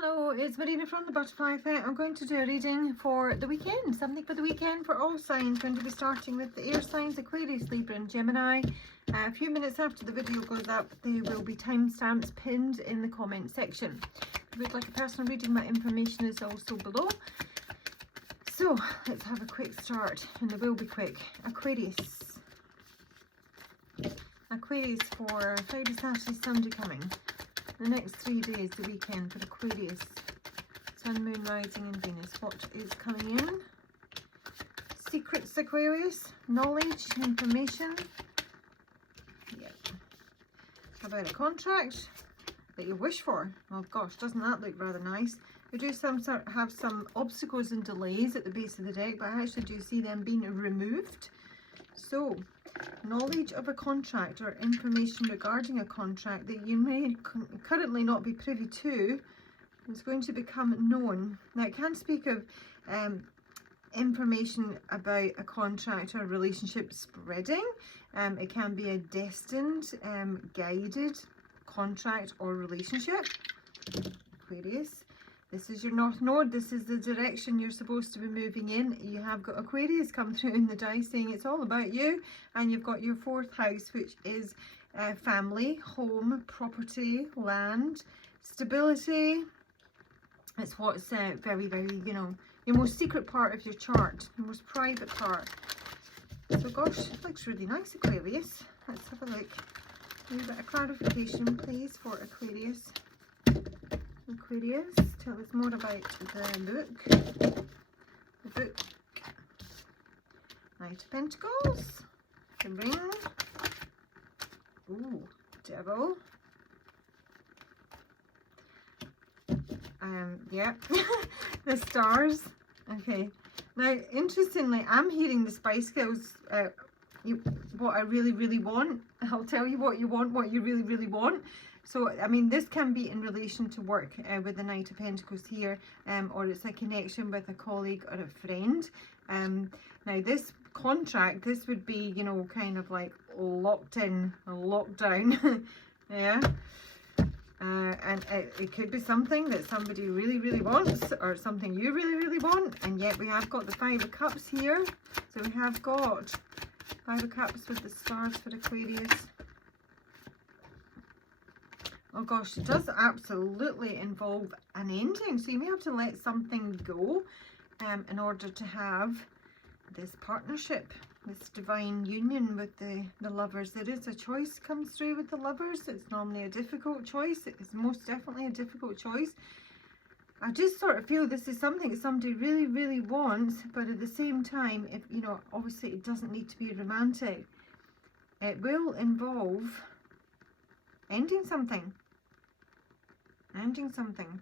Hello, it's Marina from the Butterfly Effect. I'm going to do a reading for the weekend, something for the weekend for all signs. I'm going to be starting with the air signs, Aquarius, Libra and Gemini. A few minutes after the video goes up, there will be timestamps pinned in the comment section. If you would like a personal reading, my information is also below. So, let's have a quick start, and it will be quick. Aquarius. Aquarius for Friday, Saturday, Sunday coming. The next 3 days, the weekend for Aquarius. Sun, Moon, Rising and Venus. What is coming in? Secrets, Aquarius. Knowledge, information. Yep. How about a contract that you wish for? Oh gosh, doesn't that look rather nice? We do have some obstacles and delays at the base of the deck, but I actually do see them being removed. So, knowledge of a contract or information regarding a contract that you may currently not be privy to is going to become known. Now, it can speak of information about a contract or a relationship spreading. It can be a destined, guided contract or relationship. Aquarius. This is your North Node. This is the direction you're supposed to be moving in. You have got Aquarius come through in the dice saying it's all about you. And you've got your 4th house, which is family, home, property, land, stability. It's what's very, very, you know, your most secret part of your chart, your most private part. So gosh, it looks really nice, Aquarius. Let's have a look. A little bit of clarification, please, for Aquarius. Aquarius, tell us more about the book. The book. Knight of Pentacles. The ring. Ooh, Devil. Yeah. The stars. Okay. Now, interestingly, I'm hearing the Spice Girls. What I really, really want. I'll tell you what you want, what you really, really want. So, I mean, this can be in relation to work with the Knight of Pentacles here, or it's a connection with a colleague or a friend. Now, this contract, this would be, you know, kind of like locked in, locked down. Yeah. And it could be something that somebody really, really wants, or something you really, really want. And yet we have got the 5 of Cups here. So we have got 5 of Cups with the stars for Aquarius. Oh gosh, it does absolutely involve an ending. So you may have to let something go in order to have this partnership, this divine union with the lovers. There is a choice comes through with the lovers. It's normally a difficult choice. It's most definitely a difficult choice. I just sort of feel this is something that somebody really, really wants, but at the same time, if you know, obviously it doesn't need to be romantic. It will involve ending something,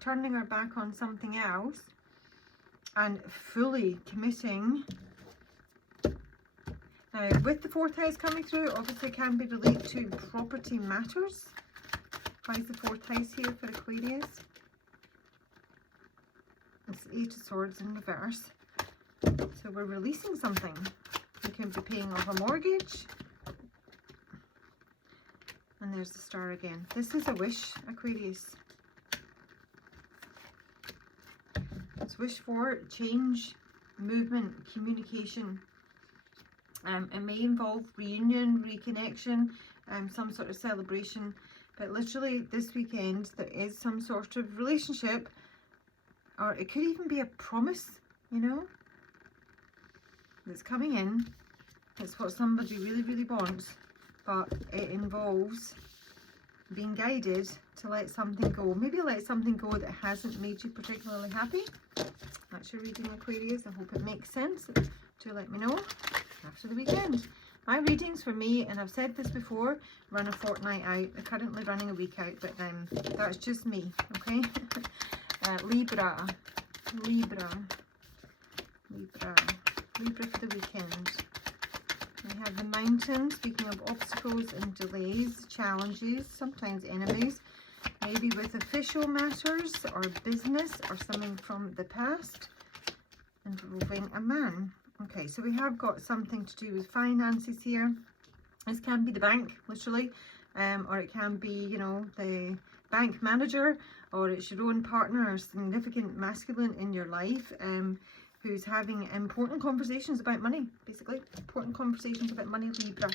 turning our back on something else and fully committing. Now, with the 4th house coming through, obviously can be related to property matters. Why is the 4th house here for Aquarius? It's 8 of Swords in reverse. So we're releasing something. We can be paying off a mortgage. And there's the star again. This is a wish, Aquarius. It's wish for change, movement, communication. It may involve reunion, reconnection, some sort of celebration. But literally this weekend there is some sort of relationship, or it could even be a promise, you know, that's coming in. It's what somebody really, really wants. But it involves being guided to let something go. Maybe let something go that hasn't made you particularly happy. That's your reading, Aquarius. I hope it makes sense. Do let me know after the weekend. My readings for me, and I've said this before, run a fortnight out. They're currently running a week out, but that's just me, okay? Libra for the weekend. We have the Mountain, speaking of obstacles and delays, challenges, sometimes enemies, maybe with official matters or business or something from the past involving a man. Okay, so we have got something to do with finances here. This can be the bank, literally, or it can be, you know, the bank manager, or it's your own partner or significant masculine in your life, who's having important conversations about money, basically. Important conversations about money, Libra.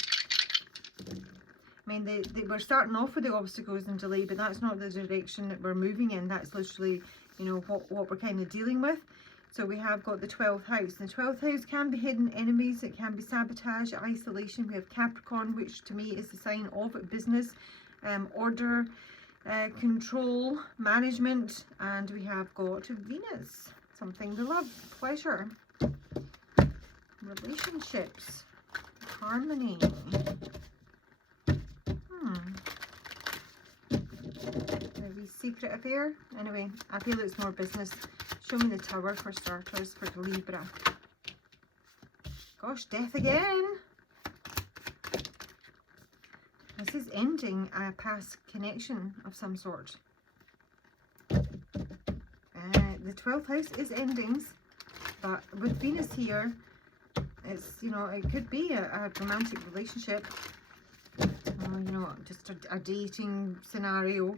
I mean, they were starting off with the obstacles and delay, but that's not the direction that we're moving in. That's literally, you know, what we're kind of dealing with. So we have got the 12th house. The 12th house can be hidden enemies. It can be sabotage, isolation. We have Capricorn, which to me is the sign of business, order, control, management. And we have got Venus, something to love, pleasure, relationships, harmony. Maybe secret affair. Anyway, I feel it's more business. Show me the Tower for starters for Libra. Gosh, death again. This is ending a past connection of some sort. The 12th house is endings, but with Venus here, it's, you know, it could be a romantic relationship. You know, just a dating scenario.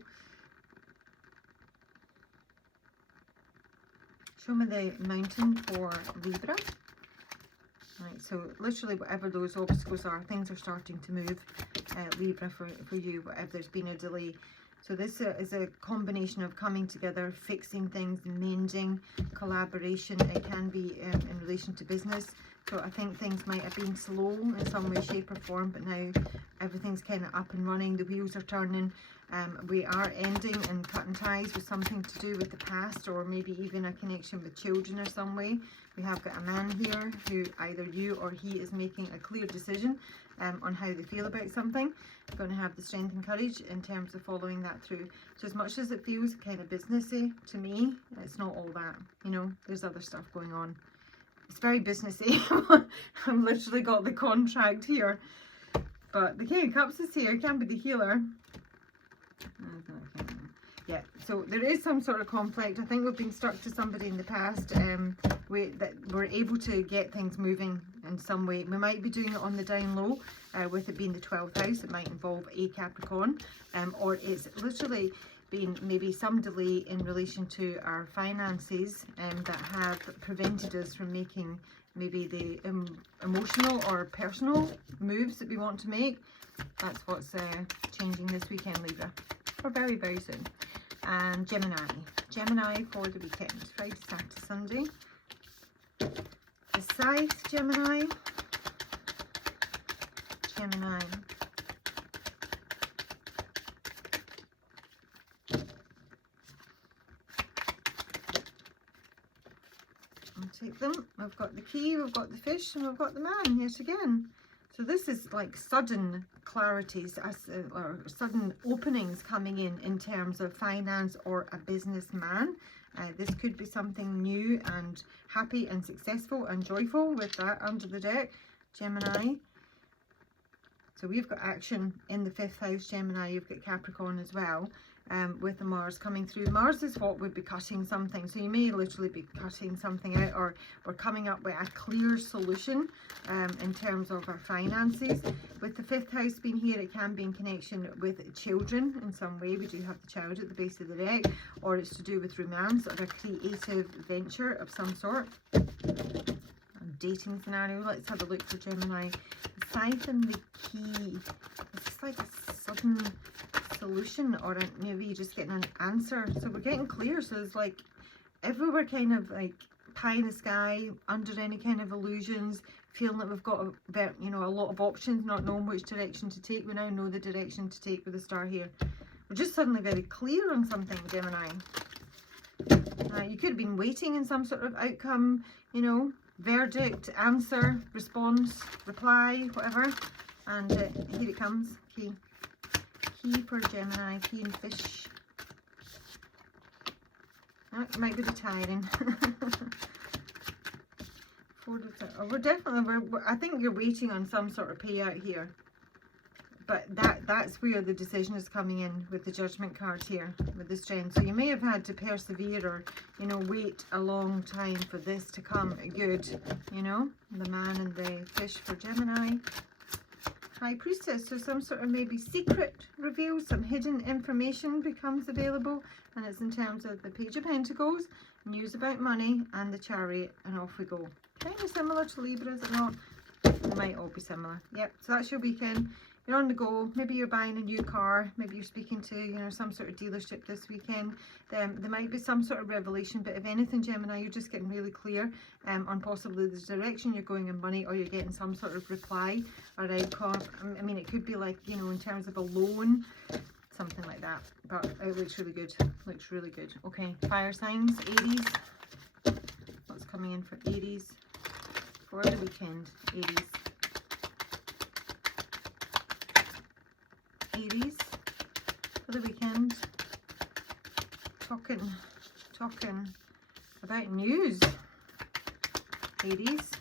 Show me the mountain for Libra. Right, so literally whatever those obstacles are, things are starting to move, Libra, for you, whatever there's been a delay. So this is a combination of coming together, fixing things, mending, collaboration. It can be in relation to business. So I think things might have been slow in some way, shape or form, but now everything's kind of up and running. The wheels are turning. We are ending and cutting ties with something to do with the past, or maybe even a connection with children or some way. We have got a man here who either you or he is making a clear decision on how they feel about something. You're going to have the strength and courage in terms of following that through. So as much as it feels kind of businessy to me, it's not all that. You know, there's other stuff going on. It's very businessy. I've literally got the contract here. But the King of Cups is here. It can be the healer. Yeah, so there is some sort of conflict. I think we've been stuck to somebody in the past. That we're able to get things moving in some way. We might be doing it on the down low, with it being the 12th house. It might involve a Capricorn, or it's literally been maybe some delay in relation to our finances, that have prevented us from making maybe the emotional or personal moves that we want to make. That's what's changing this weekend, Libra, or very, very soon. And Gemini for the weekend, Friday, Saturday, Sunday. The Scythe, Gemini. I'll take them. We've got the key, we've got the fish, and we've got the man yet again. So this is like sudden clarities, or sudden openings coming in terms of finance or a businessman. This could be something new and happy and successful and joyful with that under the deck, Gemini. So we've got action in the 5th house, Gemini. You've got Capricorn as well, with the Mars coming through. Mars is what would be cutting something. So you may literally be cutting something out, or we're coming up with a clear solution in terms of our finances. With the 5th house being here, it can be in connection with children in some way. We do have the child at the base of the deck, or it's to do with romance or a creative venture of some sort. Dating scenario. Let's have a look for Gemini. The Scythe and the key. It's like a sudden solution, or maybe you're just getting an answer. So we're getting clear. So it's like if we were kind of like pie in the sky, under any kind of illusions, feeling that we've got a lot of options, not knowing which direction to take, we now know the direction to take with the star here. We're just suddenly very clear on something, Gemini. You could have been waiting in some sort of outcome, you know, verdict, answer, response, reply, whatever, and here it comes. Key for Gemini, key and fish. That might be retiring. I think you're waiting on some sort of payout here, but that's where the decision is coming in with the Judgment card here with the Strength. So you may have had to persevere, or you know, wait a long time for this to come good, you know. The man and the fish for Gemini. High Priestess, so some sort of maybe secret reveals, some hidden information becomes available, and it's in terms of the Page of Pentacles, news about money, and the Chariot, and off we go. Kind of similar to Libra, is it not? They might all be similar. Yep, so that's your weekend. You're on the go. Maybe you're buying a new car. Maybe you're speaking to, you know, some sort of dealership this weekend. There might be some sort of revelation, but if anything, Gemini, you're just getting really clear on possibly the direction you're going in money, or you're getting some sort of reply or outcome. I mean, it could be like, you know, in terms of a loan, something like that. But it looks really good. Looks really good. Okay, fire signs, Aries. What's coming in for Aries for the weekend? Aries for the weekend, talking about news. Aries,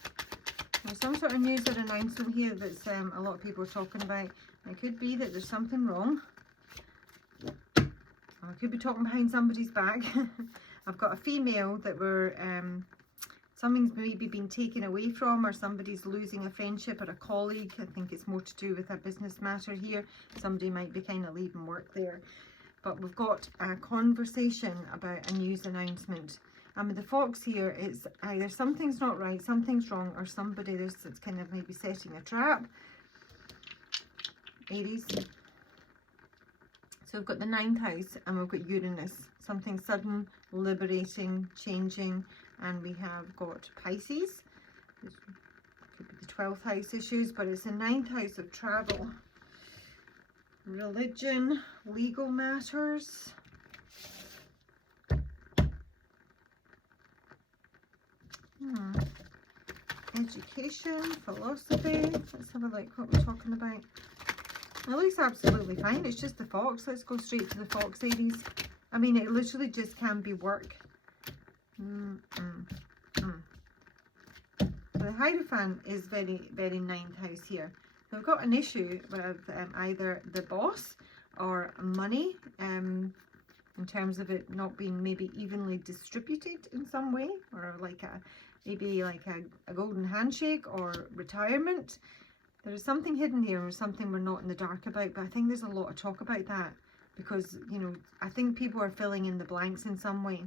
there's some sort of news or announcement here that's a lot of people are talking about. It could be that there's something wrong, or I could be talking behind somebody's back. I've got a female that we're something's maybe been taken away from, or somebody's losing a friendship or a colleague. I think it's more to do with a business matter here. Somebody might be kind of leaving work there. But we've got a conversation about a news announcement. And with the fox here, it's either something's not right, something's wrong, or somebody that's kind of maybe setting a trap. Aries. So we've got the 9th house and we've got Uranus. Something sudden, liberating, changing. And we have got Pisces. This could be the 12th house issues, but it's the 9th house of travel, religion, legal matters. Education, philosophy. Let's have a look what we're talking about. It looks absolutely fine. It's just the fox. Let's go straight to the fox, Aries. I mean, it literally just can be work. So the Hierophant is very, very 9th house here. So we've got an issue with either the boss or money, in terms of it not being maybe evenly distributed in some way, or like maybe like a golden handshake or retirement. There is something hidden here, or something we're not in the dark about, but I think there's a lot of talk about that, because, you know, I think people are filling in the blanks in some way.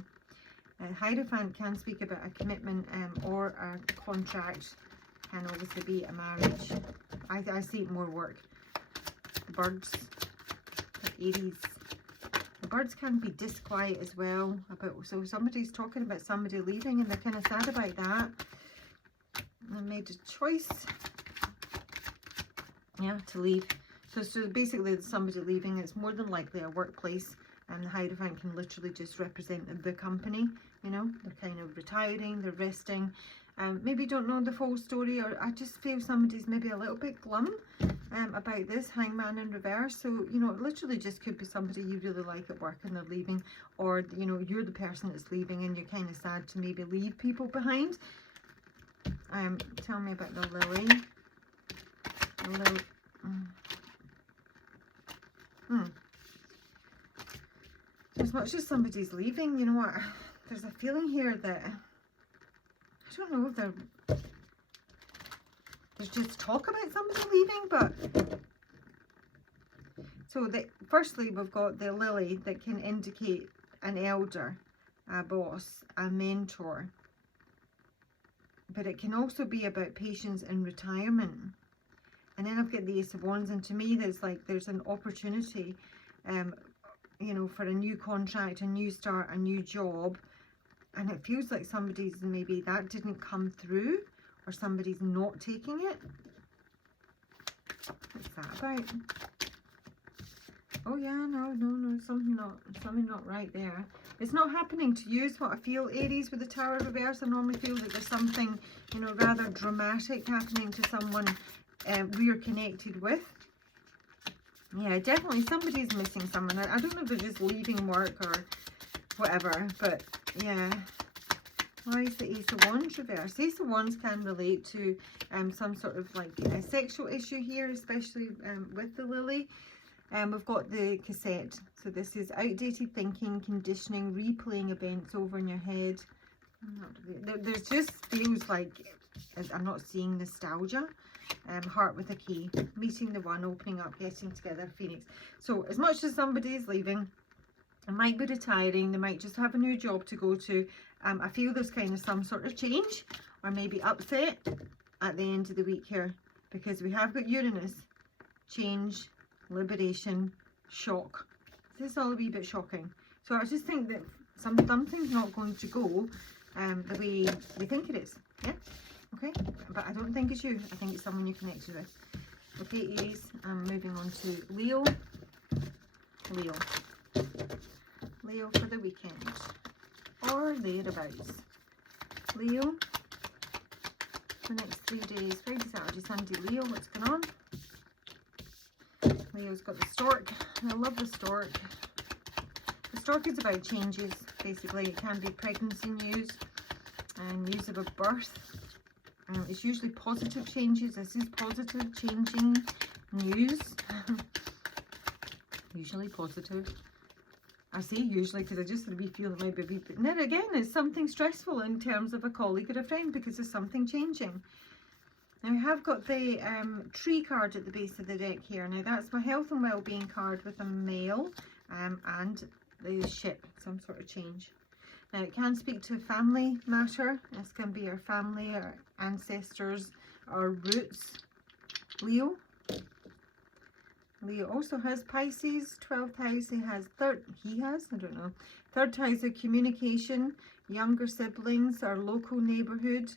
Hierophant can speak about a commitment or a contract, can obviously be a marriage. I see it more work. Birds, Aries. The birds can be disquiet as well. So somebody's talking about somebody leaving and they're kind of sad about that. They made a choice, yeah, to leave. So basically somebody leaving, it's more than likely a workplace. And the Hierophant can literally just represent the company, you know, they're kind of retiring, they're resting. Maybe don't know the full story, or I just feel somebody's maybe a little bit glum about this. Hangman in reverse. So, you know, it literally just could be somebody you really like at work and they're leaving, or, you know, you're the person that's leaving and you're kind of sad to maybe leave people behind. Tell me about the Lily. The Lily. As much as somebody's leaving, you know what, there's a feeling here that, I don't know if there's just talk about somebody leaving, but, so firstly we've got the Lily that can indicate an elder, a boss, a mentor, but it can also be about patience and retirement. And then I've got the Ace of Wands, and to me there's an opportunity, you know, for a new contract, a new start, a new job, and it feels like somebody's maybe that didn't come through, or somebody's not taking it. What's that about? Oh yeah, no, something not right there. It's not happening to you is what I feel, Aries, with the Tower reverse. I normally feel that there's something, you know, rather dramatic happening to someone we're connected with. Yeah, definitely somebody's missing someone. I don't know if they're just leaving work or whatever, but yeah. Why is the Ace of Wands reverse? Ace of Wands can relate to some sort of like a sexual issue here, especially with the Lily. We've got the cassette. So this is outdated thinking, conditioning, replaying events over in your head. There's just feels like I'm not seeing nostalgia. Heart with a key, meeting the one, opening up, getting together, Phoenix. So as much as somebody is leaving, they might be retiring, they might just have a new job to go to. I feel there's kind of some sort of change or maybe upset at the end of the week here, because we have got Uranus, change, liberation, shock. This is all a wee bit shocking. So I just think that something's not going to go the way we think it is. Yeah, okay, but I don't think it's you. I think it's someone you're connected with. Okay, Aries, I'm moving on to Leo. Leo for the weekend or thereabouts. Leo, the next 3 days, Friday, Saturday, Sunday. Leo, what's going on? Leo's got the stork. I love the stork. The stork is about changes, basically. It can be pregnancy news and news of a birth. It's usually positive changes. This is positive, changing news. Usually positive. I say usually because I just really feel it might be a wee bit. Now again, it's something stressful in terms of a colleague or a friend because there's something changing. Now I have got the tree card at the base of the deck here. Now that's my health and well-being card with a male and the ship, some sort of change. Now it can speak to a family matter. This can be our family, our ancestors, our roots. Leo. Leo also has Pisces, 12th house. I don't know. 3rd house of communication, younger siblings, our local neighbourhood,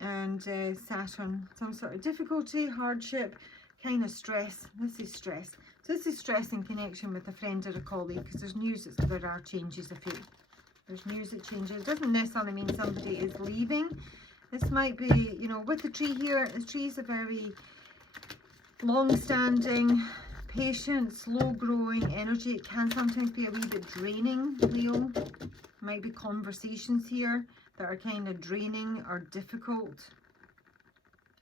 and Saturn. Some sort of difficulty, hardship, kind of stress. This is stress. So this is stress in connection with a friend or a colleague, because there's news that there are changes, I feel. There's news that changes. It doesn't necessarily mean somebody is leaving. This might be, you know, with the tree here, the tree is a very long-standing, patient, slow-growing energy. It can sometimes be a wee bit draining, Leo. Might be conversations here that are kind of draining or difficult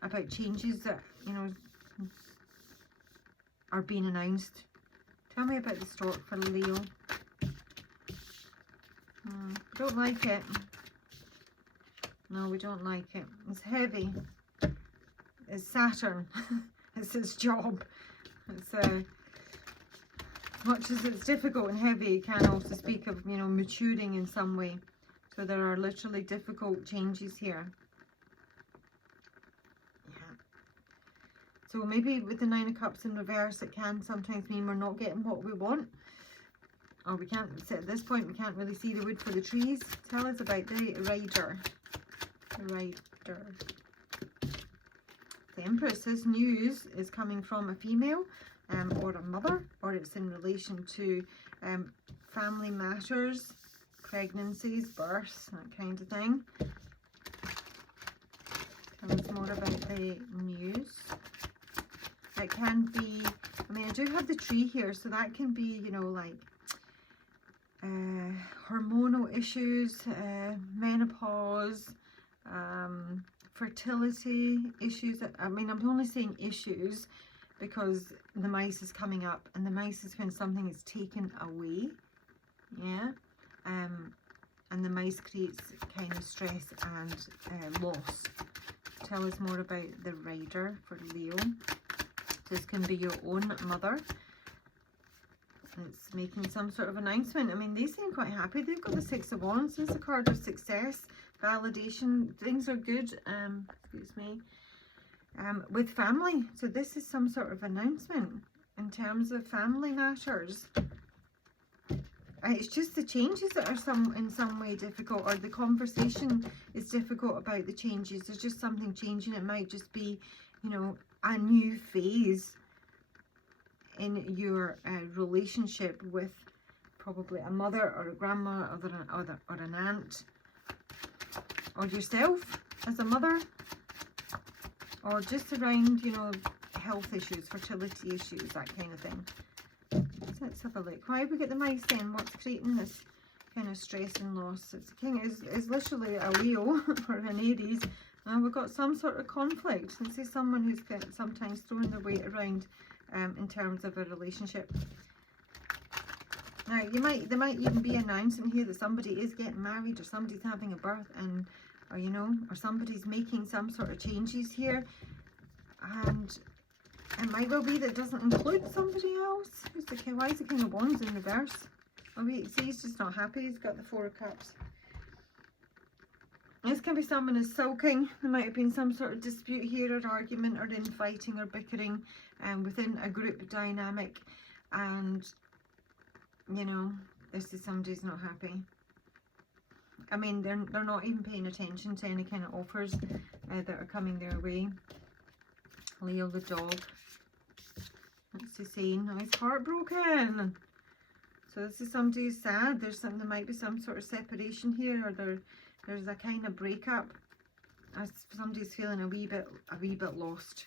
about changes that, you know, are being announced. Tell me about the stork for Leo. Don't like it. No, we don't like it. It's heavy. It's Saturn. It's his job. It's as much as it's difficult and heavy, it can also speak of, you know, maturing in some way. So there are literally difficult changes here. Yeah. So maybe with the 9 of Cups in reverse, it can sometimes mean we're not getting what we want. Or we can't, at this point, we can't really see the wood for the trees. Tell us about the rider. The rider. The Empress. This news is coming from a female or a mother, or it's in relation to family matters, pregnancies, births, that kind of thing. Tell us more about the news. It can be, I mean, I do have the tree here, so that can be, you know, like hormonal issues, menopause, fertility issues. I mean, I'm only saying issues because the mice is coming up, and the mice is when something is taken away. Yeah. And the mice creates kind of stress and loss. Tell us more about the rider for Leo. This can be your own mother. It's making some sort of announcement. I mean, they seem quite happy. They've got the 6 of Wands. This is a card of success, validation. Things are good. Excuse me. With family. So this is some sort of announcement in terms of family matters. It's just the changes that are in some way difficult, or the conversation is difficult about the changes. There's just something changing. It might just be, you know, a new phase in your relationship with probably a mother or a grandma or an aunt, or yourself as a mother, or just around, you know, health issues, fertility issues, that kind of thing. So let's have a look. Why have we got the mice then? What's creating this kind of stress and loss? It's king is literally a Leo or an Aries, and we've got some sort of conflict. This is someone who's sometimes throwing their weight around in terms of a relationship. Now, there might even be an announcement here that somebody is getting married, or somebody's having a birth, and, or you know, or somebody's making some sort of changes here, and it might well be that it doesn't include somebody else. Why is the King of Wands in reverse? Oh wait, see, he's just not happy. He's got the Four of Cups. This can be someone who's sulking. There might have been some sort of dispute here, or argument, or infighting, or bickering within a group dynamic, and you know, this is somebody's not happy. I mean, they're not even paying attention to any kind of offers that are coming their way. Leo the dog. What's he saying? Oh, he's heartbroken. So this is somebody who's sad. There might be some sort of separation here, or there's a kind of breakup. As somebody's feeling a wee bit lost.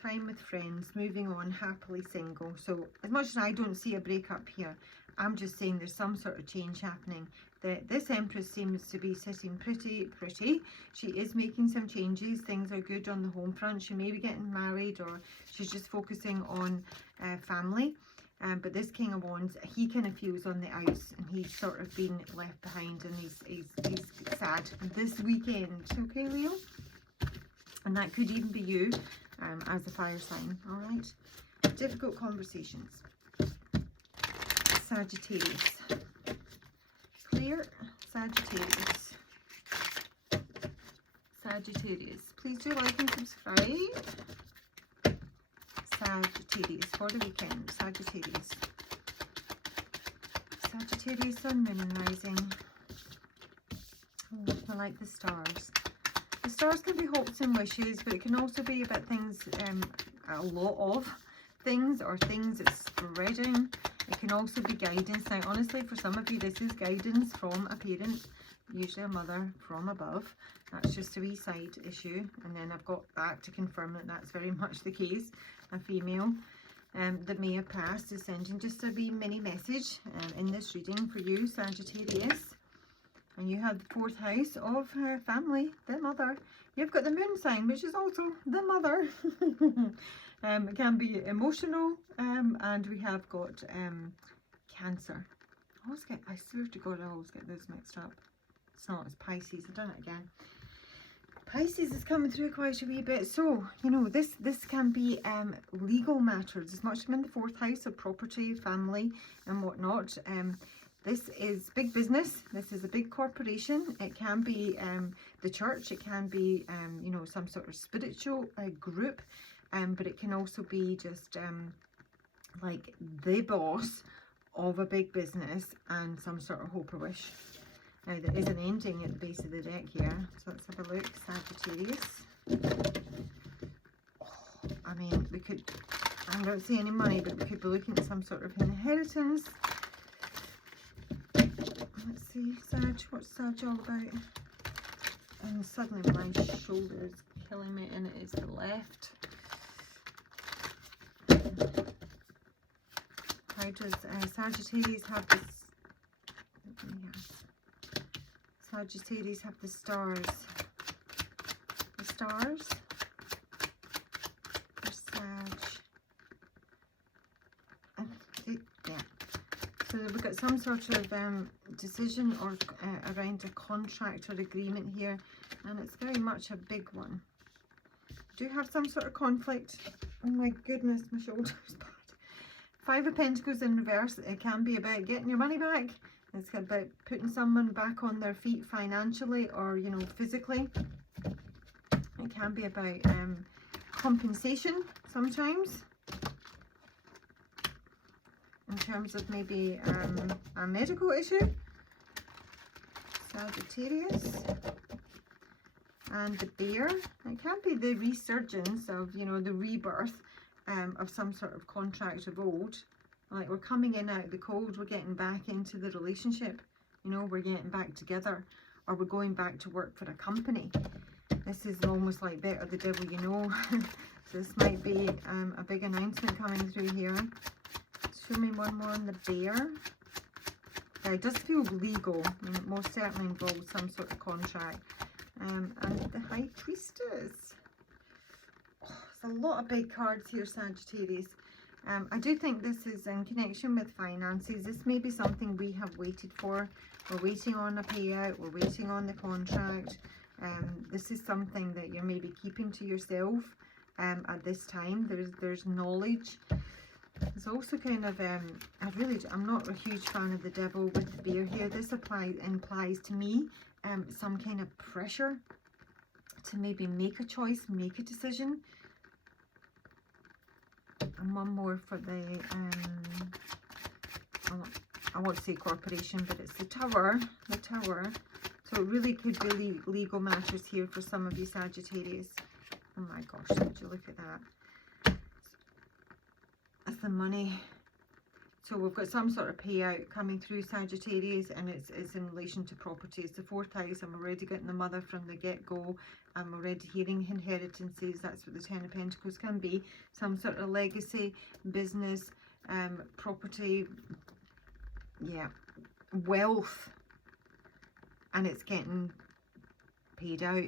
Time with friends, moving on, happily single. So as much as I don't see a breakup here, I'm just saying there's some sort of change happening. This Empress seems to be sitting pretty. She is making some changes. Things are good on the home front. She may be getting married, or she's just focusing on family. But this King of Wands, he kind of feels on the outs, and he's sort of been left behind, and he's sad this weekend. Okay, Leo? And that could even be you as a fire sign. All right? Difficult conversations. Sagittarius. Clear. Sagittarius. Sagittarius. Please do like and subscribe. Sagittarius for the weekend. Sagittarius. Sagittarius, sun, moon, and rising. Oh, I like the stars. The stars can be hopes and wishes, but it can also be about things, a lot of things, or things that's spreading. It can also be guidance. Now, honestly, for some of you, this is guidance from a parent, usually a mother from above. That's just a wee side issue. And then I've got that to confirm that that's very much the case. A female that may have passed is sending just a wee mini message in this reading for you, Sagittarius. And you have the 4th house of family, the mother. You've got the moon sign, which is also the mother. It can be emotional, and we have got Cancer. I swear to God, I always get those mixed up. It's not, it's Pisces. I've done it again. Pisces is coming through quite a wee bit. So, you know, this can be legal matters, as much as I'm in the 4th house of property, family, and whatnot. This is big business. This is a big corporation. It can be the church. It can be, you know, some sort of spiritual group. But it can also be just like the boss of a big business and some sort of hope or wish. Now, there is an ending at the base of the deck here. So let's have a look. Sagittarius. Oh, I mean, we could, I don't see any money, but we could be looking at some sort of inheritance. Let's see, Sag, what's Sag all about? And suddenly my shoulder is killing me, and it is the left. How does Sagittarius have this? Sagittarius have the stars. The stars for Sag. Yeah. So we've got some sort of decision or around a contract or agreement here, and it's very much a big one. Do have some sort of conflict. Oh my goodness, my shoulder's bad. 5 of Pentacles in reverse. It can be about getting your money back. It's about putting someone back on their feet financially, or, you know, physically. It can be about compensation sometimes, in terms of maybe a medical issue. Sagittarius. And the bear. It can be the resurgence of, you know, the rebirth of some sort of contract of old. Like, we're coming in out of the cold, we're getting back into the relationship, you know, we're getting back together, or we're going back to work for a company. This is almost like better the devil you know. So this might be a big announcement coming through here. Show me one more on the bear. Yeah, it does feel legal. I mean, it most certainly involves some sort of contract. And the High Priestess. Oh, there's a lot of big cards here, Sagittarius. I do think this is in connection with finances. This may be something we have waited for. We're waiting on a payout. We're waiting on the contract. This is something that you're maybe keeping to yourself at this time. There's knowledge. There's also kind of, I'm not a huge fan of the devil with the bear here. This implies to me some kind of pressure to maybe make a choice, make a decision. And one more for the, I won't say corporation, but it's the Tower. The Tower. So it really could be legal matters here for some of you Sagittarius. Oh my gosh, would you look at that? That's the money. So we've got some sort of payout coming through Sagittarius, and it's in relation to property. It's the 4th house. I'm already getting the mother from the get-go. I'm already hearing inheritances. That's what the 10 of Pentacles can be. Some sort of legacy, business, property, yeah, wealth. And it's getting paid out,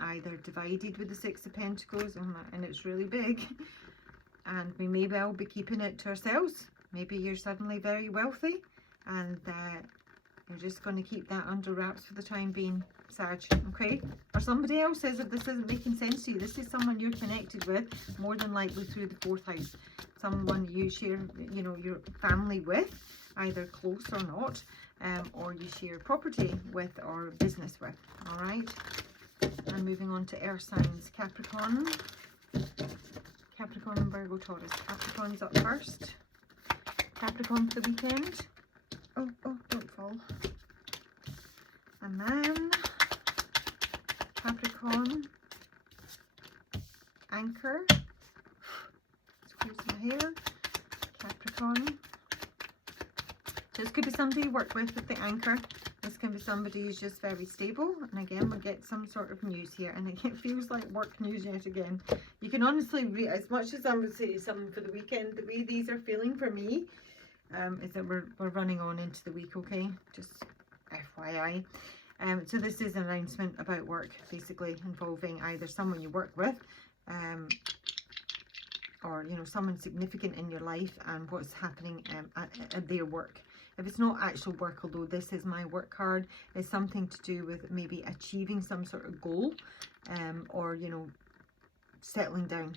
either divided with the 6 of Pentacles, and it's really big. And we may well be keeping it to ourselves. Maybe you're suddenly very wealthy, and you're just going to keep that under wraps for the time being, Sag, okay? Or somebody else says, if this isn't making sense to you, this is someone you're connected with, more than likely through the 4th house. Someone you share, you know, your family with, either close or not, or you share property with or business with, all right? And moving on to air signs, Capricorn, Virgo, Taurus. Capricorn's up first. Capricorn for the weekend. Oh, don't fall. And then Capricorn, anchor. Squeeze my hair. Capricorn. So this could be somebody you work with the anchor. This can be somebody who's just very stable. And again, we'll get some sort of news here. And it feels like work news yet again. You can honestly read, as much as I would say something for the weekend, the way these are feeling for me is that we're running on into the week, okay? Just FYI. So this is an announcement about work, basically involving either someone you work with, or, you know, someone significant in your life and what's happening at their work. If it's not actual work, although this is my work card, it's something to do with maybe achieving some sort of goal, or, you know, settling down.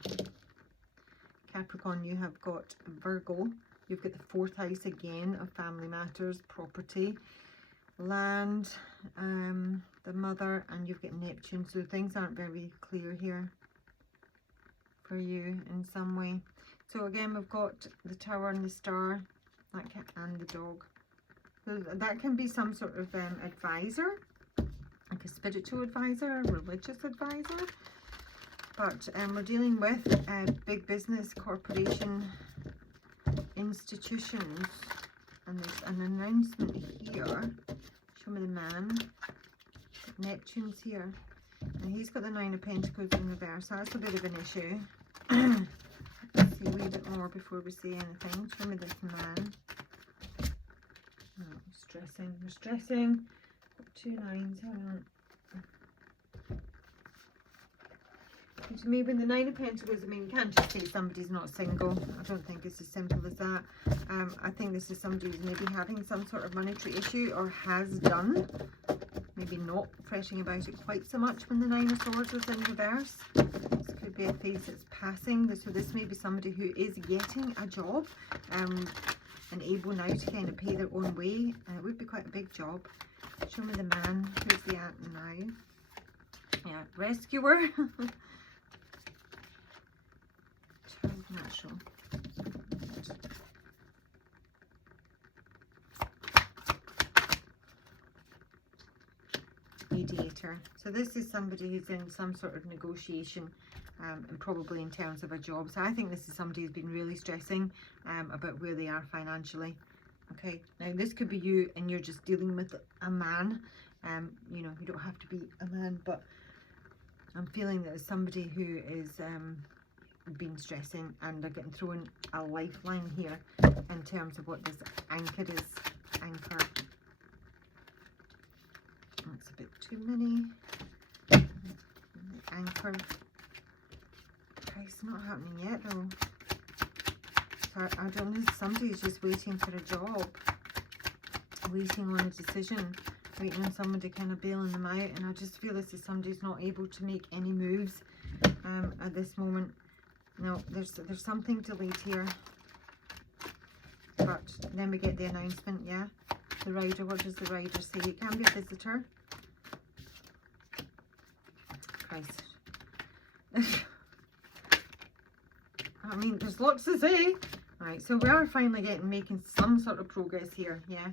Capricorn, you have got Virgo. You've got the 4th house again of family matters, property, land, the mother, and you've got Neptune. So things aren't very clear here for you in some way. So again, we've got the Tower and the Star, and the dog. So that can be some sort of advisor, like a spiritual advisor, a religious advisor. But we're dealing with big business, corporation, institutions, and there's an announcement here. Show me the man. Neptune's here, and he's got the 9 of Pentacles in reverse. So that's a bit of an issue. Let's see a wee bit more before we say anything. Show me this man. Oh, stressing. We're stressing. Got 2 9s. To me, when the 9 of Pentacles, I mean, you can't just say somebody's not single. I don't think it's as simple as that. I think this is somebody who's maybe having some sort of monetary issue, or has done. Maybe not fretting about it quite so much when the 9 of Swords was in reverse. This could be a phase that's passing. So this may be somebody who is getting a job, and able now to kind of pay their own way. It would be quite a big job. Show me the man. Who's he at now? Yeah, rescuer. Child natural. Mediator. So this is somebody who's in some sort of negotiation, and probably in terms of a job. So I think this is somebody who's been really stressing about where they are financially. Okay, now this could be you, and you're just dealing with a man. You know, you don't have to be a man, but I'm feeling that it's somebody who is been stressing, and they're getting thrown a lifeline here in terms of what this anchor is. Anchor. That's a bit too many. Anchor. Okay, it's not happening yet though. So I don't know, somebody's just waiting for a job, waiting on a decision, waiting on someone to kind of bailing them out, and I just feel as if somebody's not able to make any moves at this moment. No, there's something delayed here, but then we get the announcement. Yeah, the rider, what does the rider say? It can be a visitor. Christ. I mean, there's lots to say. Right, so we are finally making some sort of progress here. Yeah,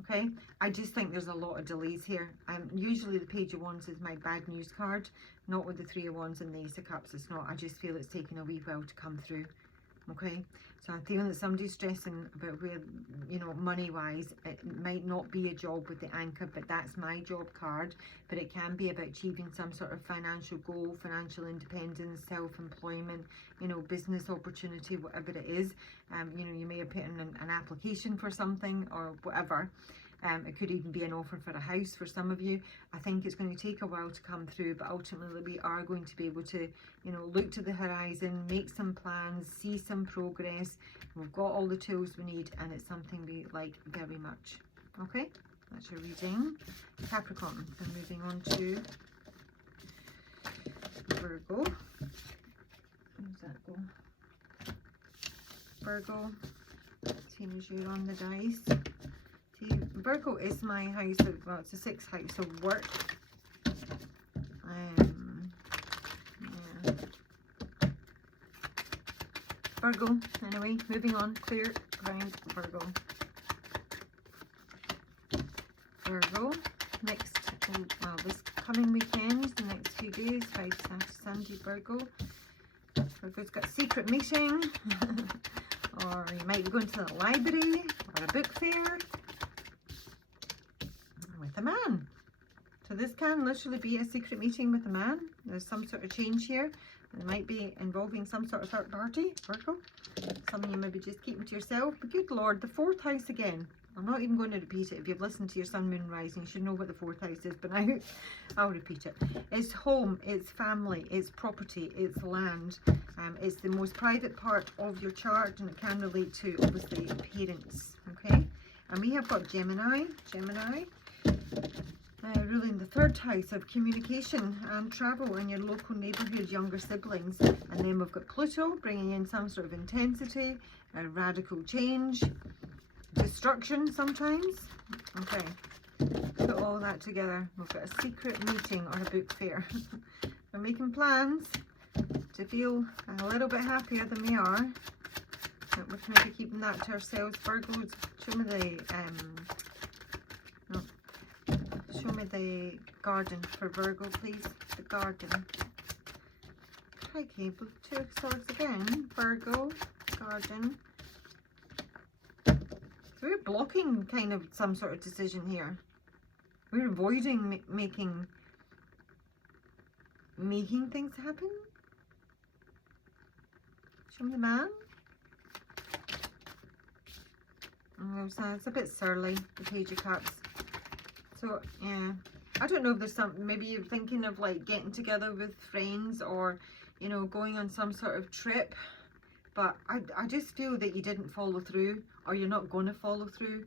okay. I just think there's a lot of delays here. Usually the Page of Wands is my bad news card, not with the Three of Wands and the Ace of Cups. It's not. I just feel it's taking a wee while to come through. Okay, so I'm feeling that somebody's stressing about where, you know, money wise, it might not be a job with the Anchor, but that's my job card. But it can be about achieving some sort of financial goal, financial independence, self-employment, you know, business opportunity, whatever it is. You know, you may have put in an application for something or whatever. It could even be an offer for a house for some of you. I think it's going to take a while to come through, but ultimately we are going to be able to, you know, look to the horizon, make some plans, see some progress. We've got all the tools we need, and it's something we like very much. Okay, that's your reading. Capricorn. So moving on to Virgo. Where does that go? Virgo, same as you're on the dice. Virgo is my house of, well, it's the 6th house of work. Yeah. Virgo, anyway, moving on, clear ground, Virgo. Virgo, next, this coming weekend, the next few days, Friday, Saturday, Sunday, Virgo. Virgo's got a secret meeting, or you might be going to the library, or a book fair. With a man. So this can literally be a secret meeting with a man. There's some sort of change here. It might be involving some sort of third party, Virgo. Something you maybe just keeping to yourself. But good Lord, the 4th house again. I'm not even going to repeat it. If you've listened to your Sun, Moon, Rising, you should know what the 4th house is. But now I'll repeat it. It's home, it's family, it's property, it's land. It's the most private part of your chart, and it can relate to, obviously, parents. Okay? And we have got Gemini. Ruling the 3rd house of communication and travel in your local neighbourhood, younger siblings. And then we've got Pluto bringing in some sort of intensity, a radical change, destruction sometimes. Okay, put all that together. We've got a secret meeting or a book fair. We're making plans to feel a little bit happier than we are. But we're maybe keeping that to ourselves. Virgos, show me the show me the garden for Virgo, please. The garden. Okay, 2 of Swords again. Virgo, garden. So we're blocking kind of some sort of decision here. We're avoiding making things happen. Show me the man. Oh, so it's a bit surly, the Page of Cups. So, yeah, I don't know if there's something, maybe you're thinking of like getting together with friends, or, you know, going on some sort of trip, but I just feel that you didn't follow through, or you're not going to follow through.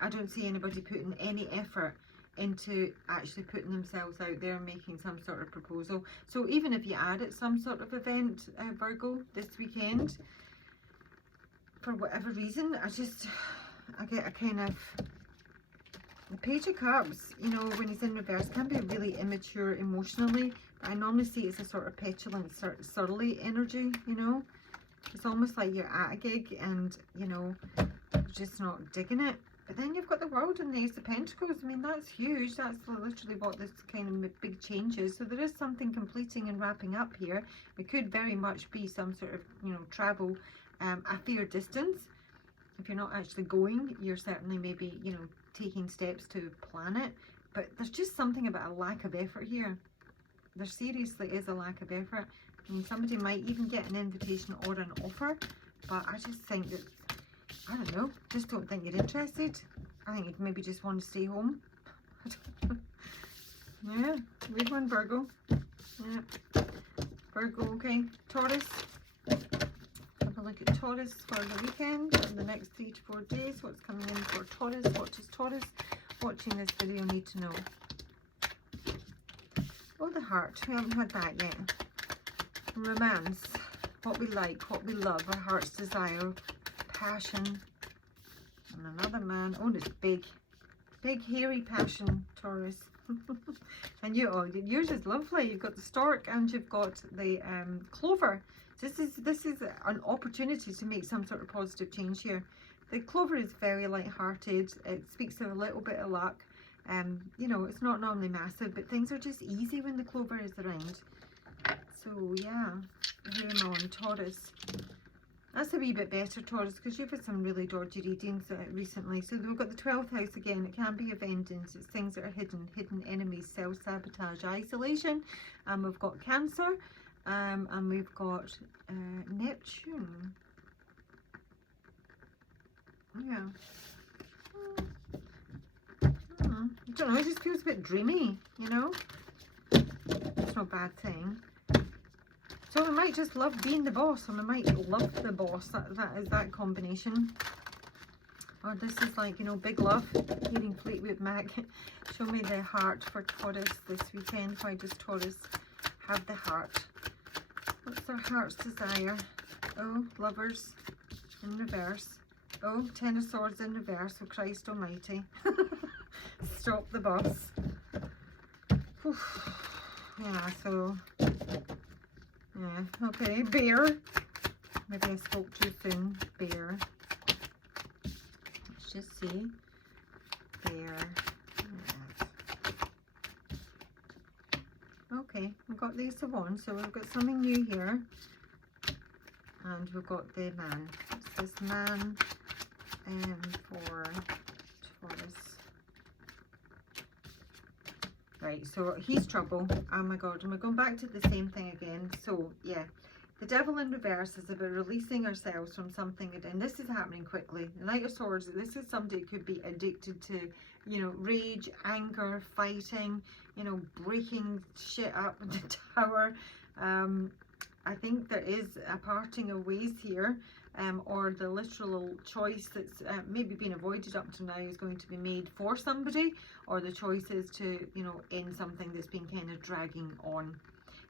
I don't see anybody putting any effort into actually putting themselves out there and making some sort of proposal. So even if you add at some sort of event, Virgo, this weekend, for whatever reason, I get a kind of, the Page of Cups, you know, when he's in reverse, can be really immature emotionally. But I normally see it's a sort of petulant, surly energy, you know. It's almost like you're at a gig and, you know, you're just not digging it. But then you've got the World and the Ace of Pentacles. I mean, that's huge. That's literally what this kind of big change is. So there is something completing and wrapping up here. It could very much be some sort of, you know, travel, a fair distance. If you're not actually going, you're certainly maybe, you know, taking steps to plan it. But there's just something about a lack of effort here. There seriously is a lack of effort. I mean, somebody might even get an invitation or an offer, but I just think that, I don't know, just don't think you're interested. I think you'd maybe just want to stay home. Yeah, read one, Virgo. Yeah, Virgo, okay. Taurus. Couple a look at Taurus for the weekend and the next 3 to 4 days. What's coming in for Taurus? What does Taurus watching this video need to know? Oh, the heart. We haven't had that yet. Romance. What we like, what we love, our heart's desire, passion. And another man. Oh, it's big. Big, hairy passion, Taurus. And you, oh, yours is lovely. You've got the stork and you've got the clover. This is an opportunity to make some sort of positive change here. The clover is very light-hearted. It speaks of a little bit of luck. You know, it's not normally massive, but things are just easy when the clover is around. So yeah, hang on, Taurus. That's a wee bit better, Taurus, because you've had some really dodgy readings recently. So we've got the 12th house again. It can be a vengeance. It's things that are hidden enemies, self-sabotage, isolation. And we've got Cancer. And we've got Neptune. Yeah. I don't know, it just feels a bit dreamy, you know? It's no bad thing. So we might just love being the boss, and we might love the boss. That is that combination. Or this is like, you know, big love. Hearing Fleetwood Mac. Show me the heart for Taurus this weekend. Why does Taurus have the heart? What's their heart's desire? Oh, lovers in reverse. Oh, 10 of Swords in reverse. Oh, Christ almighty. Stop the boss. Whew. Yeah, so... yeah, okay, bear. Maybe I spoke too soon. Bear. Let's just see. Bear. Yes. Okay, we've got the Ace of Wands, so we've got something new here. And we've got the man. What's this man for Taurus? Right, so he's trouble. Oh my god, and we're going back to the same thing again. So yeah, the Devil in reverse is about releasing ourselves from something, and this is happening quickly. The Knight of Swords, this is somebody who could be addicted to, you know, rage, anger, fighting, you know, breaking shit up in the tower. I think there is a parting of ways here, or the literal choice that's maybe been avoided up to now is going to be made for somebody, or the choice is to, you know, end something that's been kind of dragging on.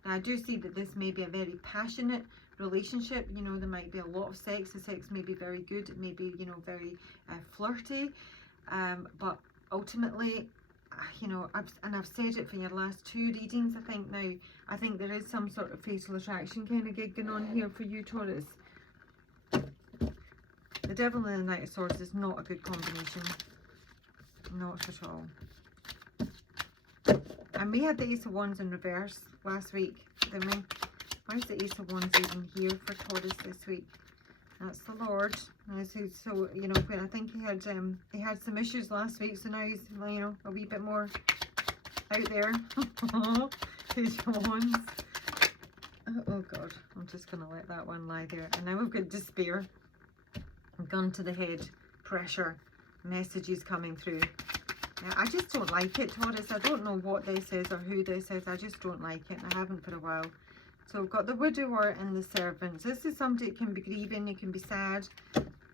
Now I do see that this may be a very passionate relationship. You know, there might be a lot of sex. The sex may be very good. It may be, you know, very flirty, but ultimately, you know, I've said it for your last 2 readings, I think now. I think there is some sort of fatal attraction kind of gig going on here for you, Taurus. The Devil and the Knight of Swords is not a good combination. Not at all. And we had the Ace of Wands in reverse last week, didn't we? Why is the Ace of Wands even here for Taurus this week? That's the Lord. So you know, when I think he had some issues last week, so now he's, you know, a wee bit more out there. Page of Wands. Oh god, I'm just gonna let that one lie there. And now we've got despair, gun to the head, pressure, messages coming through. I just don't like it, Taurus. I don't know what this is or who this is. I just don't like it. I haven't for a while. So we've got the widower and the servants. This is somebody that can be grieving, it can be sad.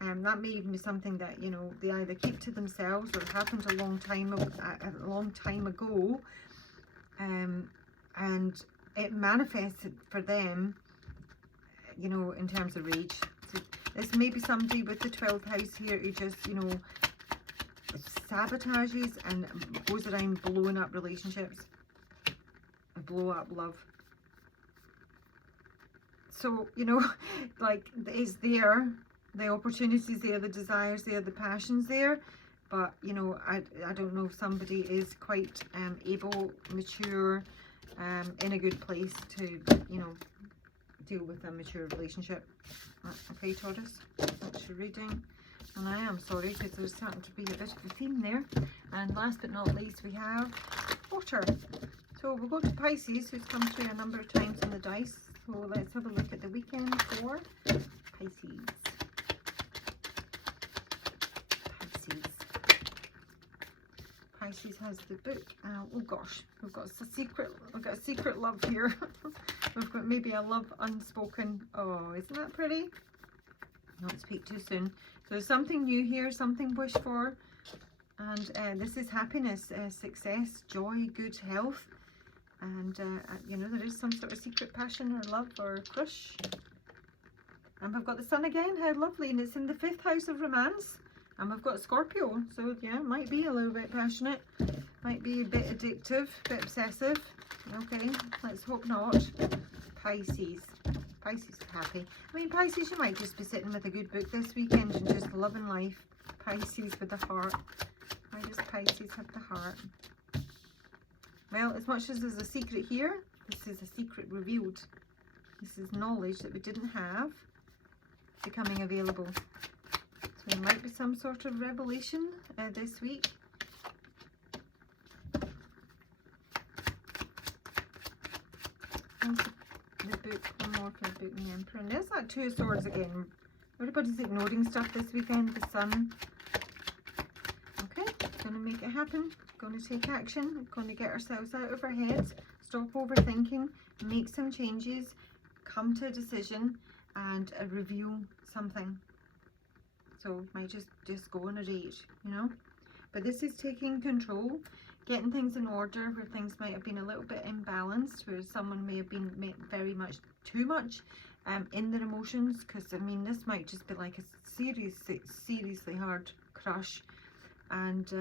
That may even be something that, you know, they either keep to themselves or it happened a long time ago. And it manifests for them, you know, in terms of rage. So this may be somebody with the 12th house here who just, you know, sabotages and goes around blowing up relationships. Blow up love. So, you know, like, it's there, the opportunities there, the desires there, the passions there, but, you know, I don't know if somebody is quite able, mature, in a good place to, you know, deal with a mature relationship. Okay, Taurus, that's your reading. And I am sorry, because there's starting to be a bit of a theme there. And last but not least, we have water. So we'll go to Pisces, who's come through a number of times on the dice. So let's have a look at the weekend for Pisces. Pisces has the book. Oh gosh, we've got a secret love here. We've got maybe a love unspoken. Oh, isn't that pretty? Not speak too soon. So there's something new here, something wish for. And this is happiness, success, joy, good health. And, you know, there is some sort of secret passion or love or crush. And we've got the sun again. How lovely. And it's in the 5th house of romance. And we've got Scorpio. So, yeah, might be a little bit passionate. Might be a bit addictive, a bit obsessive. Okay, let's hope not. Pisces. Pisces are happy. I mean, Pisces, you might just be sitting with a good book this weekend and just loving life. Pisces with the heart. Why does Pisces have the heart? Well, as much as there's a secret here, this is a secret revealed. This is knowledge that we didn't have becoming available. So there might be some sort of revelation this week. The book, one more for the book and the Emperor. And there's that 2 of Swords again. Everybody's ignoring stuff this weekend. The Sun. Okay, going to make it happen. Going to take action. Going to get ourselves out of our heads. Stop overthinking. Make some changes. Come to a decision and reveal something. So might just go on a rage, you know. But this is taking control. Getting things in order where things might have been a little bit imbalanced, where someone may have been very much too much in their emotions, because I mean this might just be like a seriously hard crush, and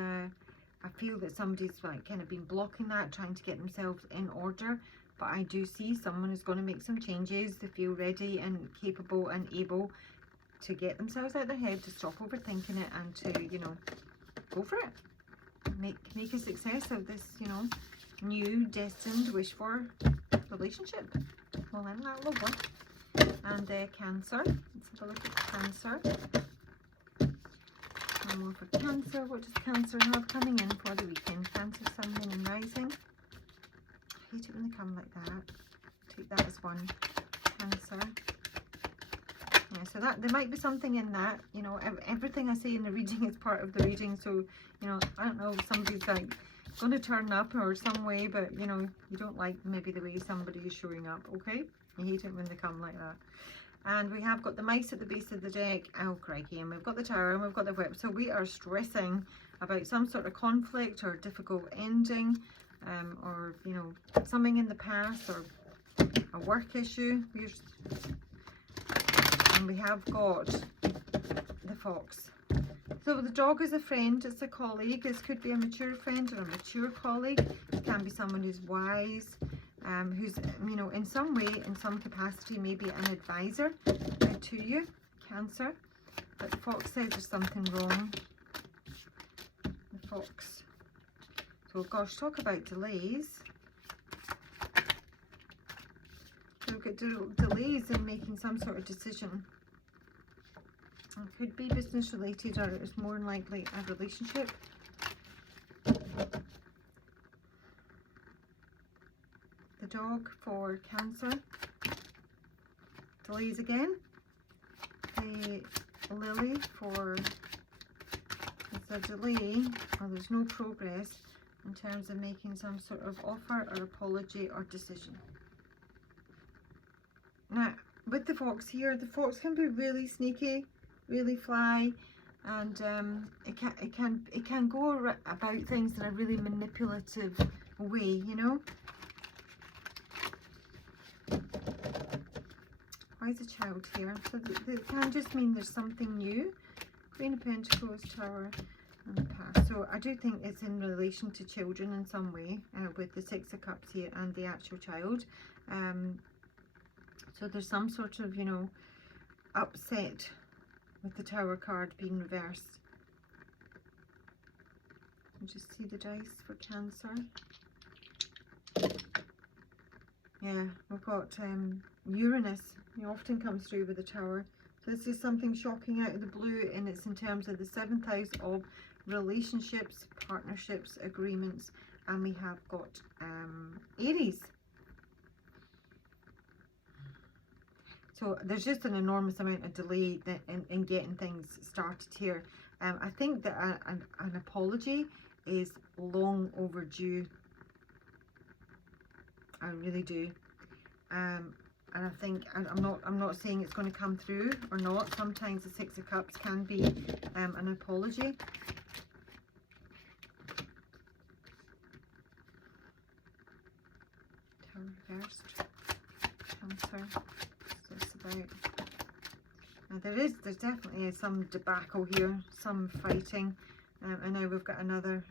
I feel that somebody's like kind of been blocking that, trying to get themselves in order. But I do see someone is going to make some changes. They feel ready and capable and able to get themselves out of their head, to stop overthinking it, and to, you know, go for it. Make a success of this, you know, new destined wish for relationship. Well, isn't that lovely? And Cancer. Let's have a look at Cancer. One more for Cancer. What does Cancer have coming in for the weekend? Cancer, Sun, Moon and Rising. I hate it when they come like that. Take that as one. Cancer. Yeah, so that there might be something in that, you know. Everything I say in the reading is part of the reading, so, you know, I don't know if somebody's like going to turn up or some way, but, you know, you don't like maybe the way somebody is showing up. Okay, I hate it when they come like that. And we have got the mice at the base of the deck. Oh crikey. And we've got the Tower and we've got the Whip. So we are stressing about some sort of conflict or difficult ending, or, you know, something in the past, or a work issue. And we have got the Fox. So the dog is a friend, it's a colleague. This could be a mature friend or a mature colleague. It can be someone who's wise, who's, you know, in some way, in some capacity, maybe an advisor to you, Cancer. But the Fox says there's something wrong. The Fox. So gosh, talk about delays. Look at delays in making some sort of decision. It could be business related, or it's more than likely a relationship. The dog for Cancer. Delays again. The Lily for, it's a delay, or there's no progress in terms of making some sort of offer or apology or decision. Now, with the Fox here, the Fox can be really sneaky, really fly, and it can go about things in a really manipulative way, you know. Why is a child here? So it can just mean there's something new. Queen of Pentacles, Tower, and the Past. So I do think it's in relation to children in some way, with the Six of Cups here and the actual child. So there's some sort of, you know, upset with the Tower card being reversed. You just see the dice for Cancer. Yeah, we've got Uranus. He often comes through with the Tower. So this is something shocking out of the blue, and it's in terms of the 7th house of relationships, partnerships, agreements, and we have got Aries. So there's just an enormous amount of delay in getting things started here. I think that an apology is long overdue. I really do. And I think, I'm not saying it's going to come through or not. Sometimes the Six of Cups can be an apology. Tower reversed. Cancer. What's this about? Now there's definitely some debacle here, some fighting. And now we've got another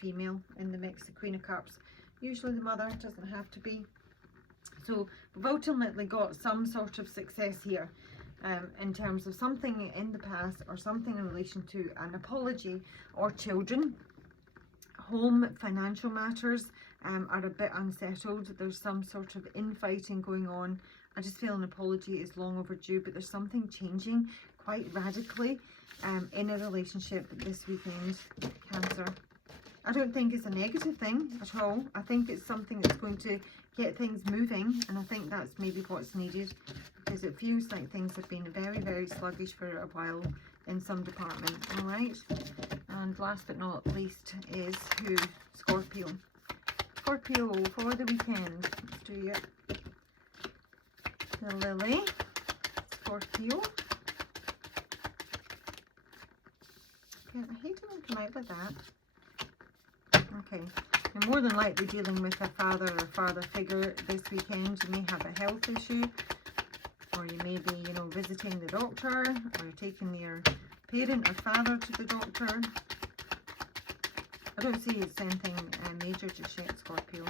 female in the mix, the Queen of Cups. Usually the mother, doesn't have to be. So we've ultimately got some sort of success here in terms of something in the past or something in relation to an apology or children. Home financial matters are a bit unsettled. There's some sort of infighting going on. I just feel an apology is long overdue, but there's something changing quite radically in a relationship this weekend, Cancer. I don't think it's a negative thing at all. I think it's something that's going to get things moving, and I think that's maybe what's needed, because it feels like things have been very, very sluggish for a while in some department. All right, and last but not least is who? Scorpio. Scorpio for the weekend. Let's do it. The Lily. Scorpio. I hate it when they come out like that. Okay, you're more than likely dealing with a father or father figure this weekend. You may have a health issue, or you may be, you know, visiting the doctor, or taking your parent or father to the doctor. I don't see it's anything major just yet, Scorpio.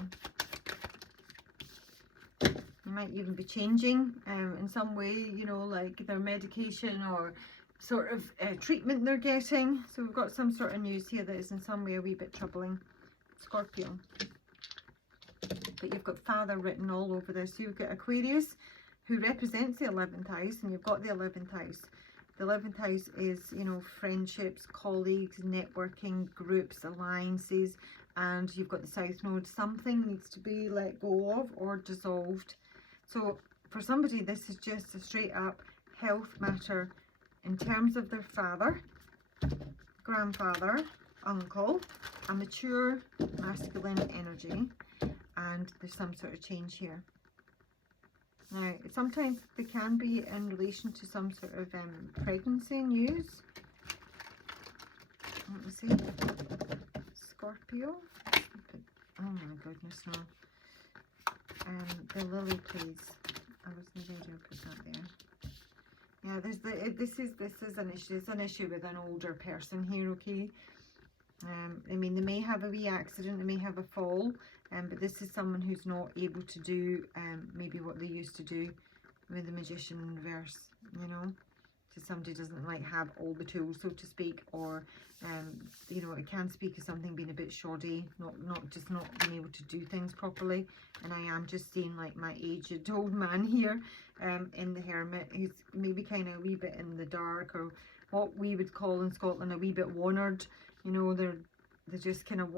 You might even be changing in some way, you know, like their medication or sort of treatment they're getting. So we've got some sort of news here that is in some way a wee bit troubling, Scorpio. But you've got father written all over this. You've got Aquarius, who represents the 11th house, and you've got the 11th house. The 11th house is, you know, friendships, colleagues, networking, groups, alliances, and you've got the South Node. Something needs to be let go of or dissolved. So for somebody, this is just a straight up health matter in terms of their father, grandfather, uncle, a mature masculine energy, and there's some sort of change here. Now, sometimes they can be in relation to some sort of pregnancy news. Let me see. Scorpio. Oh my goodness, no. The Lily, please. I was maybe going to put that there. Yeah, this is an issue. It's an issue with an older person here, okay? I mean, they may have a wee accident, they may have a fall, but this is someone who's not able to do maybe what they used to do with the Magician in reverse, you know? So somebody doesn't like have all the tools, so to speak, or you know, it can speak of something being a bit shoddy, not being able to do things properly. And I am just seeing like my aged old man here in the Hermit, who's maybe kind of a wee bit in the dark, or what we would call in Scotland a wee bit wandered. You know, they're just kind of,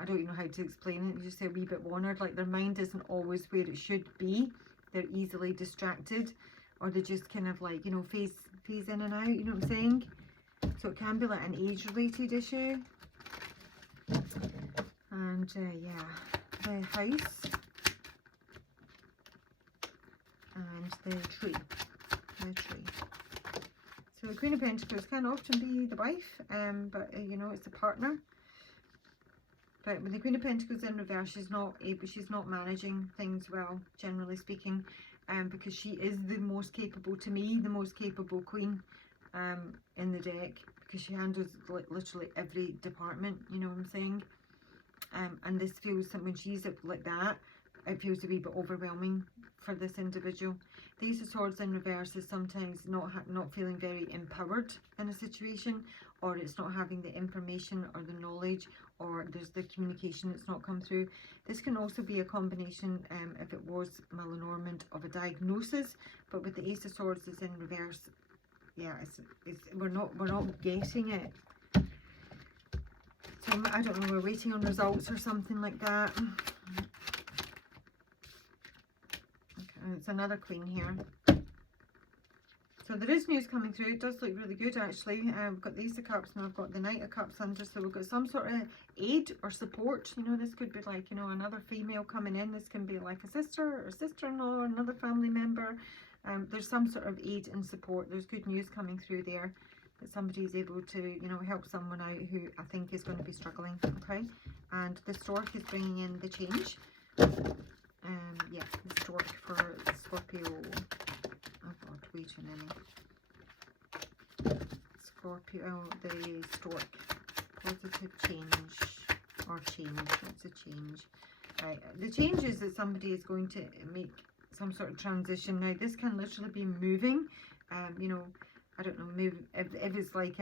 I don't even know how to explain it, you just say a wee bit wandered, like their mind isn't always where it should be. They're easily distracted, or they just kind of like, you know, phase in and out, you know what I'm saying? So it can be like an age-related issue. And yeah, the house and the tree. So the Queen of Pentacles can often be the wife, but you know, it's a partner. But with the Queen of Pentacles in reverse, she's not managing things well, generally speaking, because she is the most capable, to me, the most capable queen in the deck, because she handles like literally every department, you know what I'm saying? And this feels that when she's like that, it feels to be a bit overwhelming for this individual. The Ace of Swords in reverse is sometimes not feeling very empowered in a situation, or it's not having the information or the knowledge, or there's the communication that's not come through. This can also be a combination, if it was Malenormand, of a diagnosis, but with the Ace of Swords is in reverse, yeah, we're not getting it. So I don't know, we're waiting on results or something like that. Okay, it's another queen here. So So there is news coming through. It does look really good, actually. We've got the Ace of Cups, and I've got the Knight of Cups under, so we've got some sort of aid or support. You know, this could be like, you know, another female coming in. This can be like a sister or sister-in-law, another family member. There's some sort of aid and support. There's good news coming through there, that somebody is able to, you know, help someone out who I think is going to be struggling, okay? And the stork is bringing in the change. Yeah, the stork for Scorpio. Oh God, way too many. Scorpio, the stork. Positive change, or change. It's a change. Right, the change is that somebody is going to make some sort of transition. Now, this can literally be moving. You know, I don't know, move if it's like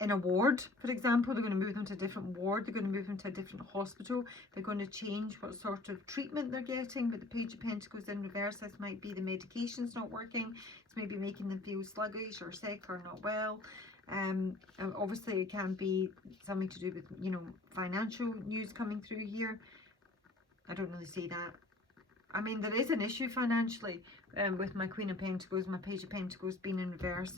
in a ward, for example, they're going to move them to a different ward, they're going to move them to a different hospital, they're going to change what sort of treatment they're getting. But the Page of Pentacles in reverse, this might be the medication's not working, it's maybe making them feel sluggish or sick or not well. Obviously it can be something to do with, you know, financial news coming through here. I don't really see that. I mean, there is an issue financially with my Queen of Pentacles, my Page of Pentacles being in reverse.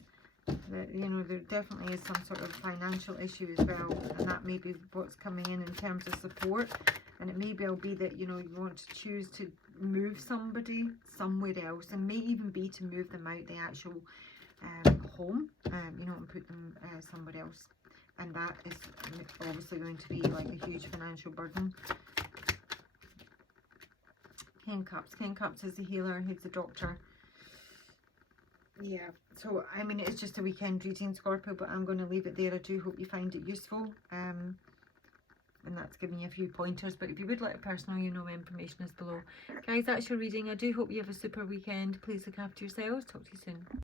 You know, there definitely is some sort of financial issue as well, and that may be what's coming in terms of support. And it may well be that, you know, you want to choose to move somebody somewhere else, and may even be to move them out the actual home, you know, and put them somewhere else. And that is obviously going to be like a huge financial burden. King Cups. King Cups is the healer, he's the doctor. Yeah, so I mean, it's just a weekend reading, Scorpio, but I'm going to leave it there. I do hope you find it useful, and that's giving you a few pointers. But if you would like a personal, you know, my information is below. Guys, that's your reading. I do hope you have a super weekend. Please look after yourselves. Talk to you soon.